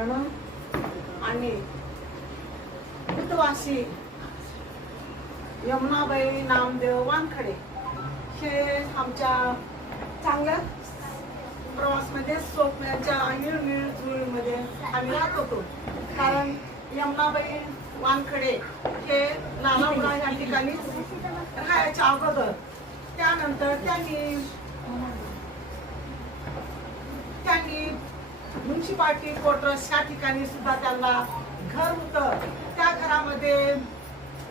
प्रणव आणि हितवासी यमुनाबाई नामदेव वानखडे हे आमच्या चांगल्या प्रवासमध्ये सोपण्याच्या जुळीमध्ये आम्ही राहत होतो. कारण यमुनाबाई वानखडे हे लालापुरा या ठिकाणी राहायच्या अगोदर, त्यानंतर त्यांनी म्युन्सिपाल्टी क्वार्टर्स या ठिकाणी सुद्धा त्यांना घर होतं. त्या घरामध्ये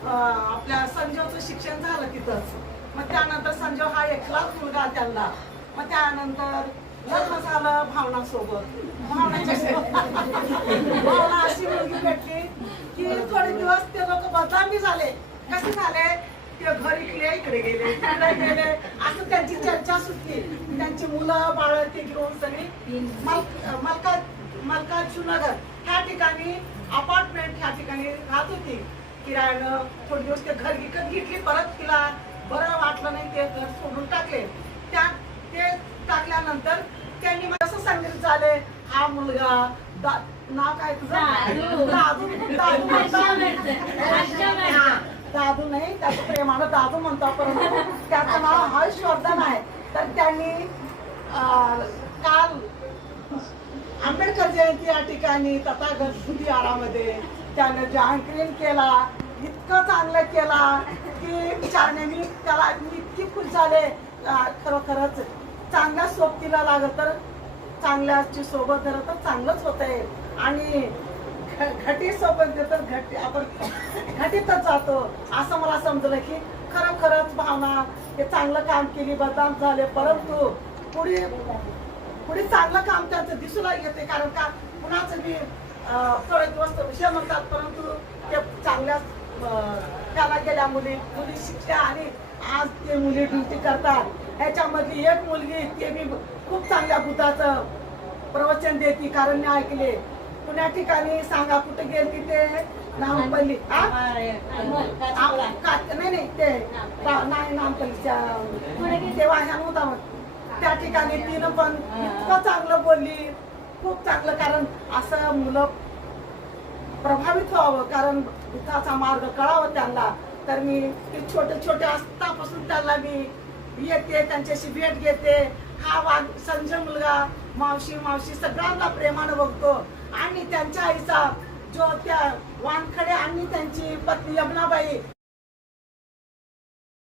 आपल्या संजयचं शिक्षण झालं तिथंच. मग त्यानंतर संजय हा एकलाच मुलगा त्यांना. मग त्यानंतर लग्न झालं भावनासोबत. भावना अशी मुलगी भेटली की थोडे दिवस ते लोक बदनामी झाले. कसे झाले? ते घर इकडे गेले, तिकडे गेले, असं त्यांची चर्चा सुटली. त्यांची मुलं बाळ ते घेऊन सगळी मल्काजनगर ह्या ठिकाणी अपार्टमेंट ह्या ठिकाणी राहत होती किरायानं. थोडे दिवस ते घर विकत घेतली. परत तिला बरं वाटलं नाही, ते घर सोडून टाकले. ते टाकल्यानंतर त्यांनी मला असं सांगितलं झाले, हा मुलगा नाव काय तुझं? दादू नाही, त्याचं प्रेमानं दादू म्हणतो, परंतु त्याचं नाव हर्षवर्धन आहे. तर त्यांनी काल आंबेडकर जयंती या ठिकाणी तथागत बुद्धिवाडामध्ये त्याने जाहीर केला. इतकं चांगलं केला की विचारणे मी त्याला इतकी खुश झाले. खरोखरच चांगल्या सोबतीला लागत तर चांगल्याची सोबत धरत तर चांगलंच होत आहे. आणि घटी सोबत तर घटी आपण घटीतच जातो असं मला समजलं की खरोखरच भावना हे चांगलं काम केली, बदनाम झाले, परंतु पुढे चांगलं काम त्यांचं दिसूला येते. कारण का कुणाचं बी थोडे दिवस विषय म्हणतात, परंतु ते चांगल्या त्याला गेल्या मुली शिकल्या आणि आज ते मुली ड्युटी करतात. ह्याच्यामधली एक मुलगी ते बी खूप चांगल्या बुद्धाचं प्रवचन देते. कारण मी ऐकले पुण्या ठिकाणी. सांगा कुठे गेली ते नामपल्ली? नाही ते नाही नामपल्लीच्या तेव्हा ह्या नव्हता. मग त्या ठिकाणी तिनं पण इतकं चांगलं बोलली, खूप चांगलं. कारण असं मुलं प्रभावित व्हावं, कारण बुद्धाचा मार्ग कळावं त्यांना. तर मी ते छोटे असतापासून त्यांना मी येते, त्यांच्याशी भेट घेते. हा संजय मुलगा मावशी सगळ्यांना प्रेमानं बघतो. आणि त्यांच्या आईचा जो त्या वानखडे आणि त्यांची पत्नी यमुनाबाई